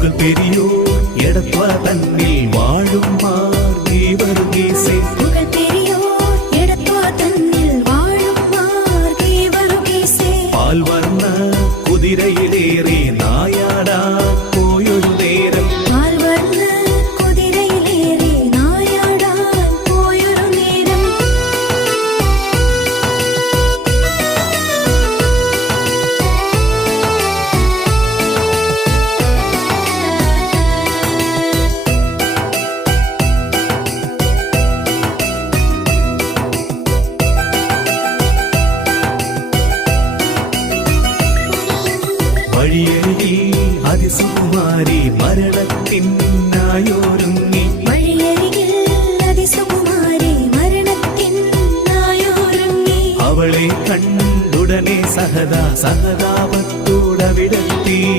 புகழ் பெரியோர் எடத்வா தன்னில் வாழும் மார்கீவருகேசே புகழ் பெரியோர் எடத்வா தன்னில் வாழும் மார்கீவருகேசே பால்வர்ண குதிரையிலேறி நாயாடா போயொரு நேரம் பால்வர்ண குதிரையிலேறி நாயாடா போயொரு நேரம் വഴിയരികിൽ അതിസുകുമാരി മരണത്തിനായൊരുങ്ങി വഴിയരികിൽ അതിസുകുമാരി മരണത്തിനായൊരുങ്ങി അവളെ കണ്ടുടനെ സഹദാപത്തോടവിടെ